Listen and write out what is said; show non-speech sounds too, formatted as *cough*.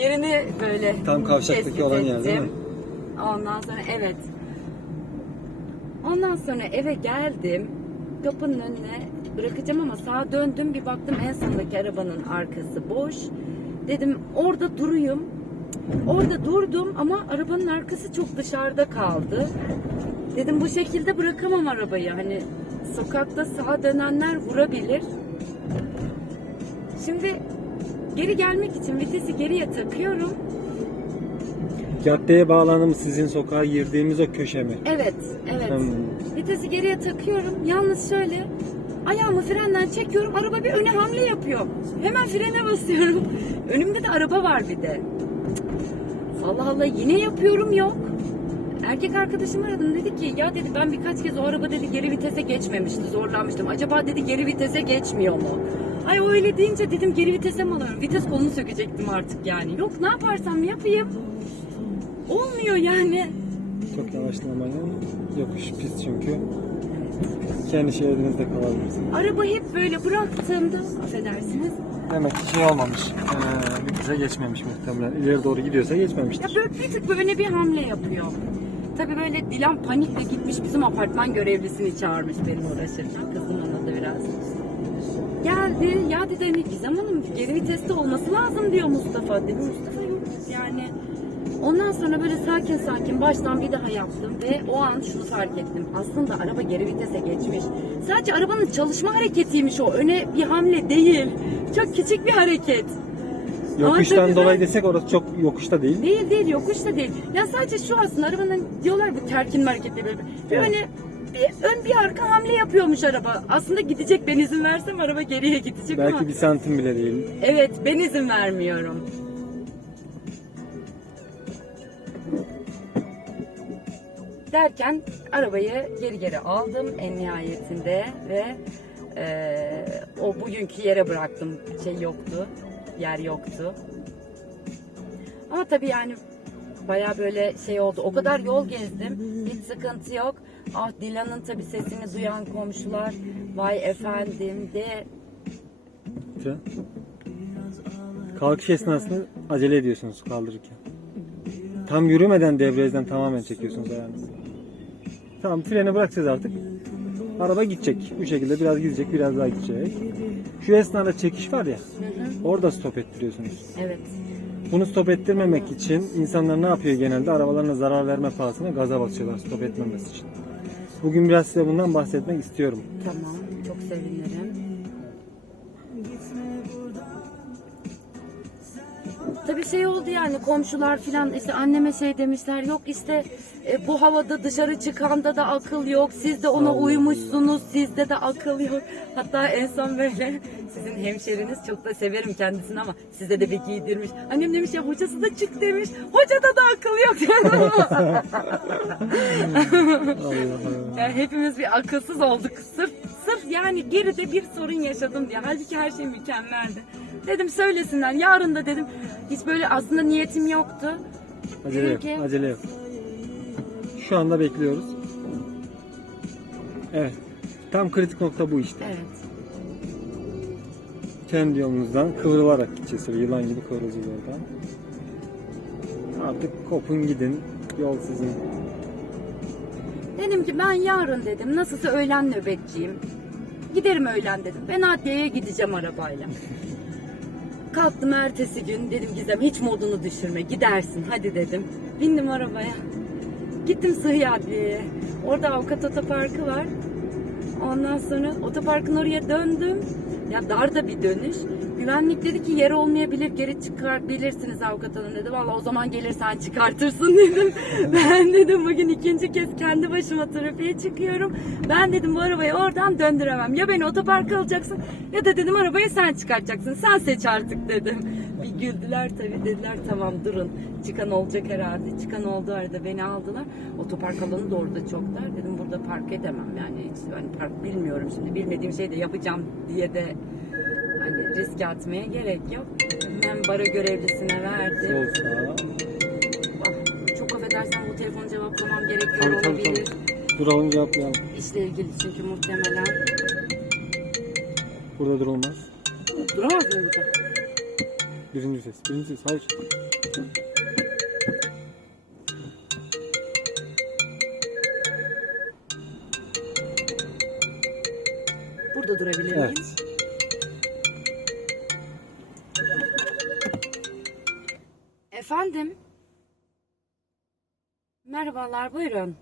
Yerini böyle Tam kavşaktaki olan yer değil mi? Ondan sonra evet. Ondan sonra eve geldim. Kapının önüne bırakacağım ama sağa döndüm. Bir baktım en sondaki arabanın arkası boş. Dedim orada duruyum. Orada durdum ama arabanın arkası çok dışarıda kaldı. Dedim bu şekilde bırakamam arabayı. Hani sokakta sağa dönenler vurabilir. Şimdi geri gelmek için vitesi geriye takıyorum. Caddeye bağlanım sizin sokağa girdiğimiz o köşe mi? Evet, evet. Hmm. Vitesi geriye takıyorum. Yalnız şöyle ayağımı frenden çekiyorum. Araba bir öne hamle yapıyor. Hemen frene basıyorum. *laughs* Önümde de araba var bir de. Allah Allah yine yapıyorum yok. Erkek arkadaşım aradım dedi ki ya dedi ben birkaç kez o araba dedi geri vitese geçmemişti zorlanmıştım. Acaba dedi geri vitese geçmiyor mu? Ay o öyle deyince dedim geri vitese mi alıyorum? Vites kolunu sökecektim artık yani. Yok ne yaparsam yapayım. Olmuyor yani. Çok yavaşlamayın. Yokuş pis çünkü. Kendi şeridinizde kalabilirsiniz. Araba hep böyle bıraktığımda affedersiniz. Demek ki şey olmamış. Ee, bize geçmemiş muhtemelen. İleri doğru gidiyorsa Ya geçmemiştir. böyle bir tık böyle bir hamle yapıyor. Tabii böyle Dilan panikle gitmiş bizim apartman görevlisini çağırmış benim uğraşırken. Kızdım ona da biraz. Geldi ya dedi hani Gizem Hanım geri viteste olması lazım diyor Mustafa. Dedim Mustafa yok yani. Ondan sonra böyle sakin sakin baştan bir daha yaptım ve o an şunu fark ettim. Aslında araba geri vitese geçmiş. Sadece arabanın çalışma hareketiymiş o. Öne bir hamle değil. Çok küçük bir hareket. Ama Yokuştan tabii dolayı ben- desek orası çok yokuşta değil. Değil değil yokuş da değil. Ya sadece şu aslında arabanın diyorlar bu terkin hareketleri böyle. Evet. hani bir ön bir arka hamle yapıyormuş araba. Aslında gidecek ben izin versem araba geriye gidecek ama. Belki bir santim bile değil. Evet ben izin vermiyorum. Derken arabayı geri geri aldım en nihayetinde ve eee, o bugünkü yere bıraktım. Şey yoktu, yer yoktu. Ama tabii yani baya böyle şey oldu. O kadar yol gezdim. Hiç sıkıntı yok. Ah Dilan'ın tabii sesini duyan komşular. Vay efendim de. Kalkış esnasında acele ediyorsunuz kaldırırken. Tam yürümeden debriyajdan tamamen çekiyorsunuz ayağınızı. Tamam freni bırakacağız artık. Araba gidecek. Bu şekilde biraz gidecek, biraz daha gidecek. Şu esnada çekiş var ya, orada stop ettiriyorsunuz. evet. Bunu stop ettirmemek için insanlar ne yapıyor genelde? Arabalarına zarar verme pahasına gaza basıyorlar stop etmemesi için. Bugün biraz size bundan bahsetmek istiyorum. Tamam, çok sevinirim. Tabii şey oldu yani komşular filan işte anneme şey demişler yok işte e, bu havada dışarı çıkanda da akıl yok siz de ona uymuşsunuz sizde de akıl yok hatta en son böyle sizin hemşeriniz çok da severim kendisini ama size de bir giydirmiş annem demiş ya hocası da çık demiş hocada da akıl yok. *laughs* Yani hepimiz bir akılsız olduk. Sırf, sırf yani geride bir sorun yaşadım diye. Halbuki her şey mükemmeldi. Dedim söylesinler. Yarın da dedim. Hiç böyle aslında niyetim yoktu. Acele Dedim yok, ki- acele yok. Şu anda bekliyoruz. Evet. Tam kritik nokta bu işte. Evet. Kendi yolunuzdan kıvrılarak gideceğiz. Böyle Yılan gibi kıvrılacağız oradan. Artık kopun gidin. Yol sizin. Dedim ki ben yarın dedim. Nasılsa öğlen nöbetçiyim. Giderim öğlen dedim. Ben adliyeye gideceğim arabayla. Kalktım ertesi gün dedim Gizem hiç modunu düşürme gidersin hadi dedim. Bindim arabaya. Gittim Sıhhi Adliye'ye. Orada avukat otoparkı var. Ondan sonra otoparkın oraya döndüm. Ya dar da bir dönüş. Güvenlik dedi ki yer olmayabilir geri çıkartabilirsiniz avukat hanım dedi. Valla o zaman gelirsen çıkartırsın *laughs* dedim. Ben dedim bugün ikinci kez kendi başıma trafiğe çıkıyorum. Ben dedim bu arabayı oradan döndüremem. Ya beni otoparka alacaksın ya da dedim arabayı sen çıkartacaksın. Sen seç artık dedim. Bir güldüler tabii dediler tamam durun. Çıkan olacak herhalde. Çıkan oldu arada beni aldılar. Otopark alanı da orada çok dar. Dedim burada park edemem yani hiç hani park bilmiyorum şimdi bilmediğim şey de yapacağım diye de riske atmaya gerek yok. Hemen bara görevlisine verdim. Sol sağa. Ah, çok affedersen bu telefonu cevaplamam gerekiyor Tabii tabii olabilir. Duralım cevaplayalım. İşle ilgili çünkü muhtemelen. Burada durulmaz. Duramaz mı burada? Birinci vites. Birinci vites. Hayır. Burada durabilir Evet. Efendim? Merhabalar buyurun.